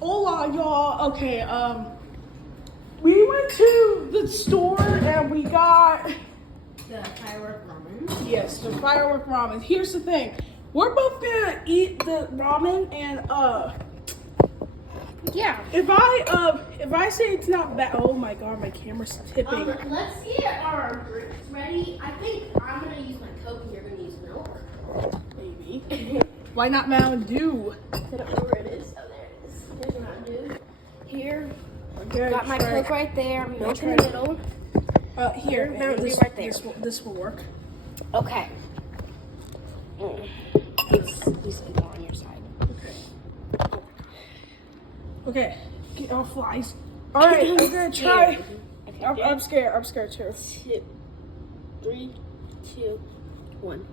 Hola, y'all. Okay, we went to the store and we got the firework ramen. Yes, the firework ramen. Here's the thing. We're both gonna eat the ramen and Yeah. if I say it's not bad, oh my god, my camera's tipping. Let's get our drinks ready. I think I'm gonna use my Coke and you're gonna use milk. Maybe. Why not Mountain Dew? I don't know where it is. Oh, there it is. Here's your Mountain Dew. Here. Okay, Got my Coke right there. Milk in the middle. Here, Mountain Dew this, right there. This will work. Okay. These are on your side. Okay, get off flies. All right, I'm gonna try. I'm scared. I'm scared too. 3, 2, 1.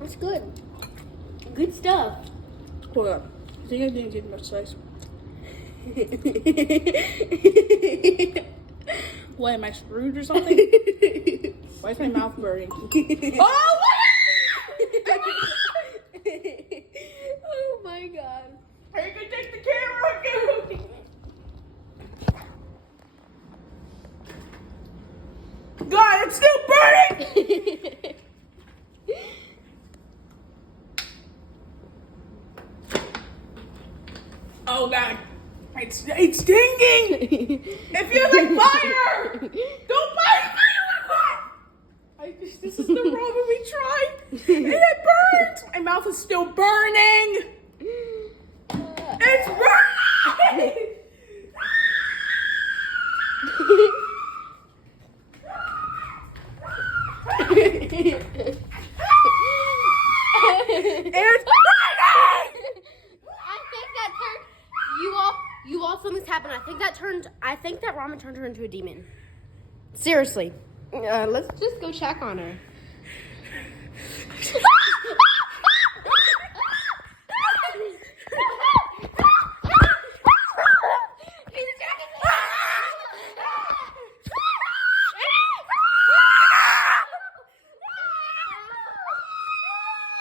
That's good. Good stuff. Hold on. I think I didn't get enough slice. What, am I screwed or something? Why is my mouth burning? Oh! Oh my god. I can take the camera. God, it's still burning. Oh God, it's stinging. It feels like fire. Don't buy fire. This is the ramen we tried, and it burns. My mouth is still burning. It's burning. It's burning. I think that turned you all something's happened. I think that ramen turned her into a demon. Seriously. Let's just go check on her.